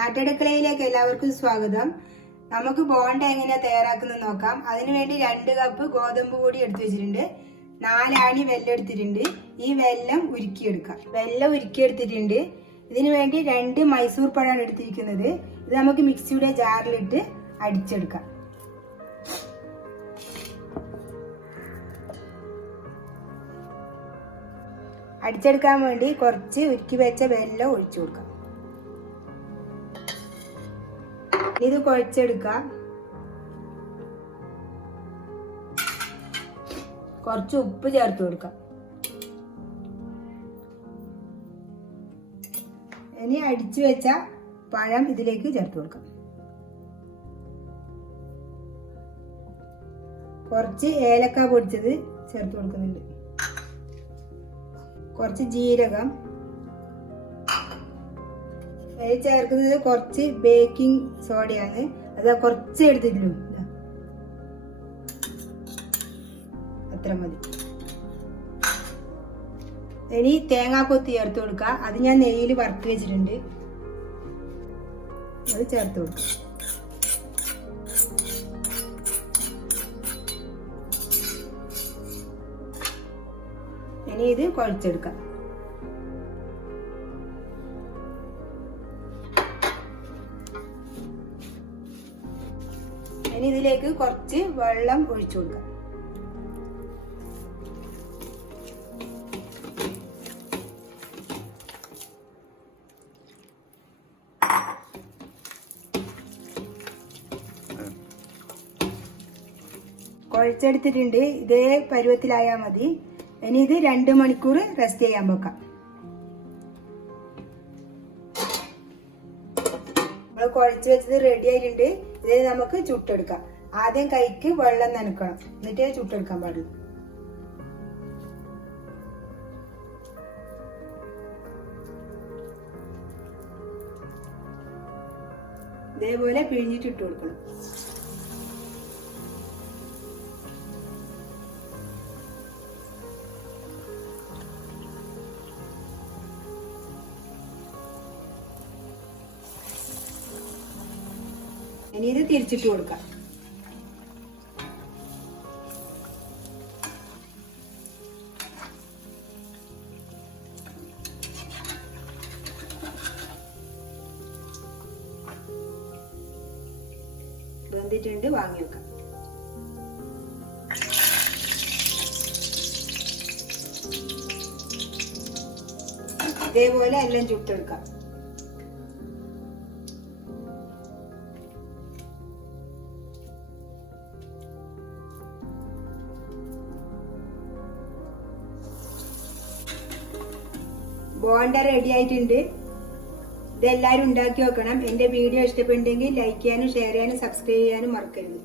നാട്ടടുക്കളയിലേക്ക് എല്ലാവർക്കും സ്വാഗതം. നമുക്ക് ബോണ്ട എങ്ങനെ തയ്യാറാക്കുന്നത് നോക്കാം. അതിനുവേണ്ടി 2 കപ്പ് ഗോതമ്പ് പൊടി എടുത്തു വെച്ചിട്ടുണ്ട്. 4 ആണി വെല്ലം എടുത്തിട്ടുണ്ട്. ഈ വെല്ലം ഉരുക്കിയെടുക്കാം. വെല്ലം ഉരുക്കിയെടുത്തിട്ടുണ്ട്. ഇതിനു വേണ്ടി 2 മൈസൂർ പഴമാണ് എടുത്തിരിക്കുന്നത്. ഇത് നമുക്ക് മിക്സിയുടെ ജാറിലിട്ട് അടിച്ചെടുക്കാം. അടിച്ചെടുക്കാൻ വേണ്ടി കുറച്ച് ഉരുക്കി വെച്ച വെല്ലം ഒഴിച്ചു കൊടുക്കാം. ഇത് കുഴച്ചെടുക്കാം. കുറച്ച് ഉപ്പ് ചേർത്ത് കൊടുക്കാം. ഇനി അടിച്ചു വെച്ച പഴം ഇതിലേക്ക് ചേർത്ത് കൊടുക്കാം. കുറച്ച് ഏലക്ക പൊടിച്ചത് ചേർത്ത് കൊടുക്കുന്നുണ്ട്. കുറച്ച് ജീരകം, ചേർക്കുന്നത് കുറച്ച് ബേക്കിംഗ് സോഡയാണ്. അത് കുറച്ച് എടുത്തിട്ടുള്ളൂ, അത്ര മതി. ഇനി തേങ്ങാക്കൊത്ത് ചേർത്ത് കൊടുക്കുക. അത് ഞാൻ നെയ്യിൽ വറുത്ത് വെച്ചിട്ടുണ്ട്. അത് ചേർത്ത് കൊടുക്കുക. ഇനി ഇത് കുഴച്ചെടുക്കാം. ഇനി ഇതിലേക്ക് കുറച്ച് വെള്ളം ഒഴിച്ചു കൊടുക്കാം. കുഴച്ചെടുത്തിട്ടുണ്ട്. ഇതേ പരുവത്തിലായാൽ മതി. ഇനി ഇത് 2 മണിക്കൂർ റെസ്റ്റ് ചെയ്യാൻ വെക്കാം. നമ്മൾ കുഴച്ച് വെച്ചത് റെഡി ആയിട്ടുണ്ട്. ഇത് നമുക്ക് ചുട്ടെടുക്കാം. ആദ്യം കൈക്ക് വെള്ളം നനക്കണം, എന്നിട്ടേ ചുട്ടെടുക്കാൻ പാടുള്ളൂ. ഇതേപോലെ പിഴിഞ്ഞിട്ട് ഇട്ട് കൊടുക്കണം. ഇനി ഇത് തിരിച്ചിട്ട് കൊടുക്കാം. വെന്തിട്ടുണ്ട്, വാങ്ങി വെക്കാം. ഇതേപോലെ എല്ലാം ചുട്ടെടുക്കാം. ബോണ്ട റെഡി ആയിട്ടുണ്ട്. ഇതെല്ലാവരും ഉണ്ടാക്കി വെക്കണം. എൻ്റെ വീഡിയോ ഇഷ്ടപ്പെട്ടെങ്കിൽ ലൈക്ക് ചെയ്യാനും ഷെയർ ചെയ്യാനും സബ്സ്ക്രൈബ് ചെയ്യാനും മറക്കരുത്.